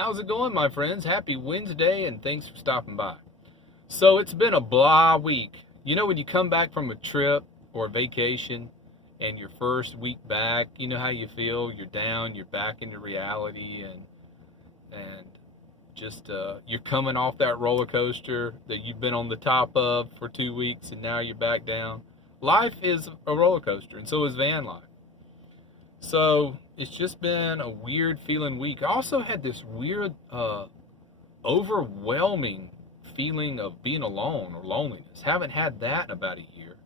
How's it going, my friends? Happy Wednesday, and thanks for stopping by. So it's been a blah week. You know, when you come back from a trip or a vacation and your first week back, you know how you feel? You're down, you're back into reality, and just you're coming off that roller coaster that you've been on the top of for 2 weeks, and now you're back down. Life is a roller coaster, and so is van life. So it's just been a weird feeling week. I also had this weird, overwhelming feeling of being alone or loneliness. Haven't had that in about a year.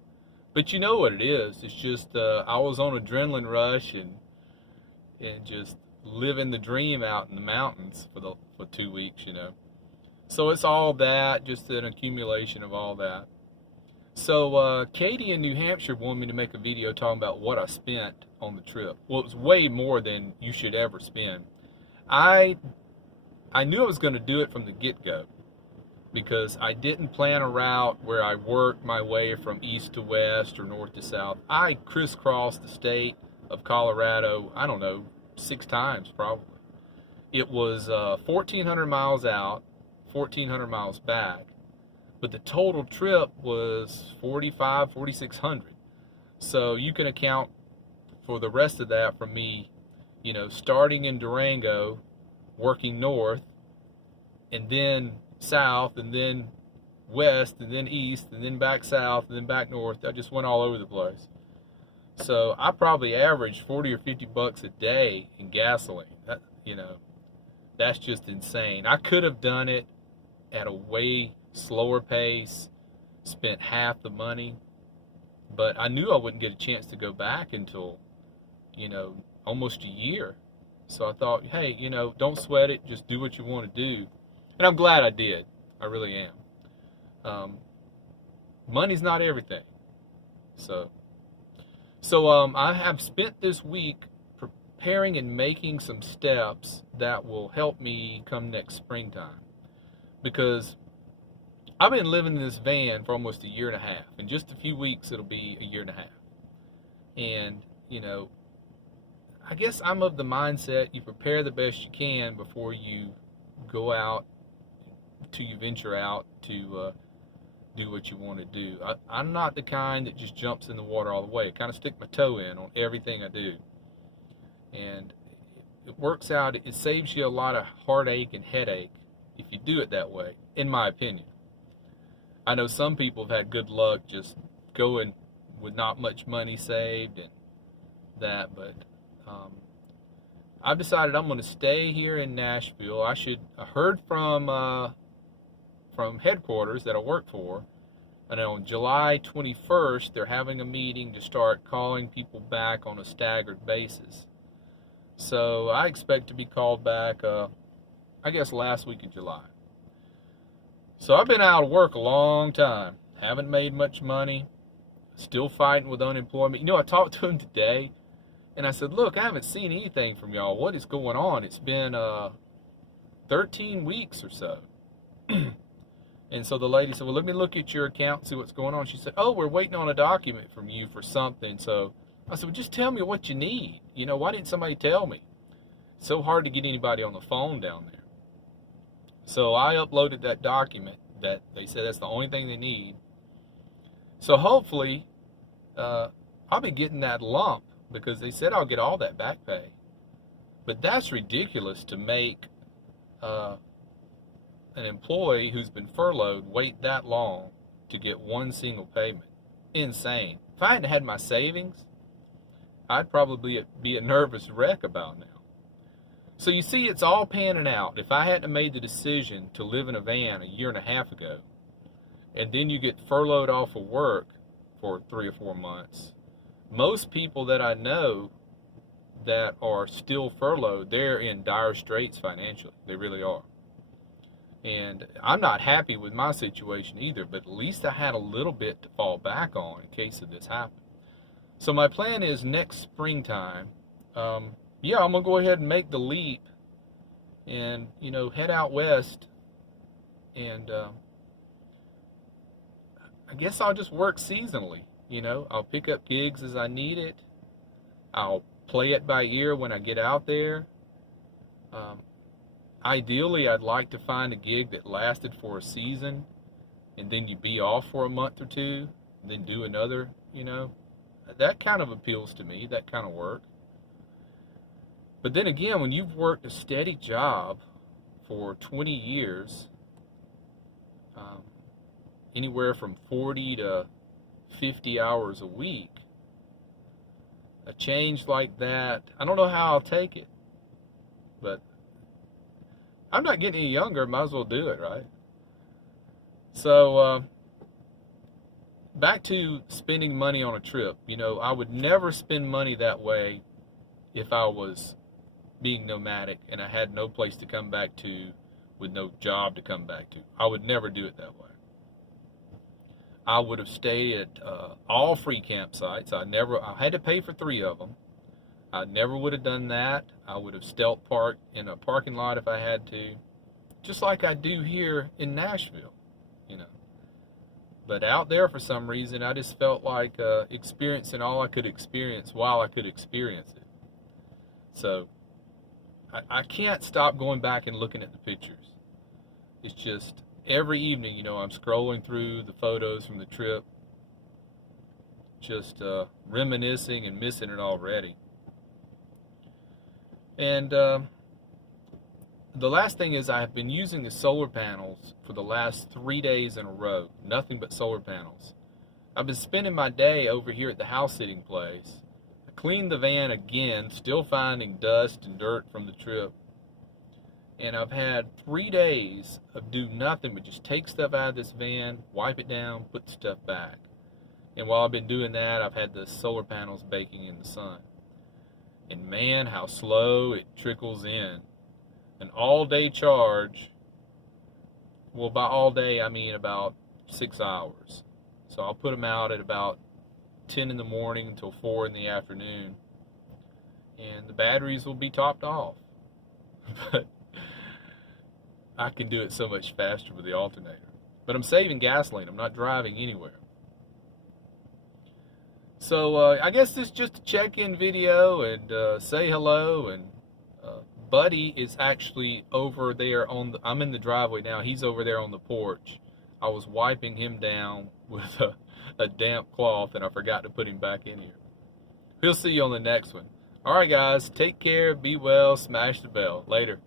But you know what it is. It's just I was on adrenaline rush and just living the dream out in the mountains for 2 weeks, you know. So it's all that, just an accumulation of all that. So Katie in New Hampshire wanted me to make a video talking about what I spent on the trip. Well, it was way more than you should ever spend. I knew I was going to do it from the get-go because I didn't plan a route where I worked my way from east to west or north to south. I crisscrossed the state of Colorado, I don't know, 6 times probably. It was 1,400 miles out, 1,400 miles back. But the total trip was 4,600. So you can account for the rest of that from me, you know, starting in Durango, working north, and then south, and then west, and then east, and then back south, and then back north. I just went all over the place. So I probably averaged 40 or 50 bucks a day in gasoline. That, you know, that's just insane. I could have done it at a way slower pace, spent half the money, but I knew I wouldn't get a chance to go back until, you know, almost a year. So I thought, hey, you know, don't sweat it, just do what you want to do. And I'm glad I did. I really am. Money's not everything. So I have spent this week preparing and making some steps that will help me come next springtime. Because I've been living in this van for almost a year and a half. In just a few weeks, it'll be a year and a half. And, you know, I guess I'm of the mindset you prepare the best you can before you go out, till you venture out to do what you want to do. I'm not the kind that just jumps in the water all the way. I kind of stick my toe in on everything I do. And it works out, it saves you a lot of heartache and headache if you do it that way, in my opinion. I know some people have had good luck just going with not much money saved and that, but I've decided I'm going to stay here in Nashville. I heard from headquarters that I work for, and on July 21st they're having a meeting to start calling people back on a staggered basis. So I expect to be called back, I guess last week of July. So I've been out of work a long time. Haven't made much money. Still fighting with unemployment. You know, I talked to him today, and I said, look, I haven't seen anything from y'all. What is going on? It's been 13 weeks or so. And so the lady said, well, let me look at your account and see what's going on. She said, oh, we're waiting on a document from you for something. So I said, well, just tell me what you need. You know, why didn't somebody tell me? It's so hard to get anybody on the phone down there. So I uploaded that document that they said that's the only thing they need. So hopefully I'll be getting that lump because they said I'll get all that back pay. But that's ridiculous to make an employee who's been furloughed wait that long to get one single payment. Insane. If I hadn't had my savings, I'd probably be a nervous wreck about now. So you see, it's all panning out. If I hadn't made the decision to live in a van a year and a half ago, and then you get furloughed off of work for 3 or 4 months, most people that I know that are still furloughed, they're in dire straits financially. They really are. And I'm not happy with my situation either, but at least I had a little bit to fall back on in case of this happened. So my plan is next springtime, yeah, I'm going to go ahead and make the leap and, you know, head out west. And I guess I'll just work seasonally. You know, I'll pick up gigs as I need it. I'll play it by ear when I get out there. Ideally, I'd like to find a gig that lasted for a season, and then you be off for a month or two, and then do another, That kind of appeals to me, that kind of work. But then again, when you've worked a steady job for 20 years, anywhere from 40 to 50 hours a week, a change like that, I don't know how I'll take it. But I'm not getting any younger, might as well do it, right? So, back to spending money on a trip. I would never spend money that way if I was being nomadic and I had no place to come back to with no job to come back to. I would never do it that way. I would have stayed at all free campsites. I had to pay for 3 of them. I never would have done that. I would have stealth parked in a parking lot if I had to, just like I do here in Nashville, But out there, for some reason, I just felt like experiencing all I could experience while I could experience it. So I can't stop going back and looking at the pictures. It's just every evening, I'm scrolling through the photos from the trip, just reminiscing and missing it already. And the last thing is, I have been using the solar panels for the last 3 days in a row. Nothing but solar panels. I've been spending my day over here at the house sitting place. I cleaned the van again, still finding dust and dirt from the trip. And I've had 3 days of do nothing but just take stuff out of this van, wipe it down, put the stuff back. And while I've been doing that, I've had the solar panels baking in the sun. And man, how slow it trickles in. An all-day charge, well, by all day, I mean about 6 hours. So I'll put them out at about 10 in the morning until 4 in the afternoon. And the batteries will be topped off. But I can do it so much faster with the alternator. But I'm saving gasoline. I'm not driving anywhere. So I guess this is just a check-in video and say hello. And Buddy is actually over there I'm in the driveway now. He's over there on the porch. I was wiping him down with a damp cloth, and I forgot to put him back in here. We'll see you on the next one. All right, guys. Take care. Be well. Smash the bell. Later.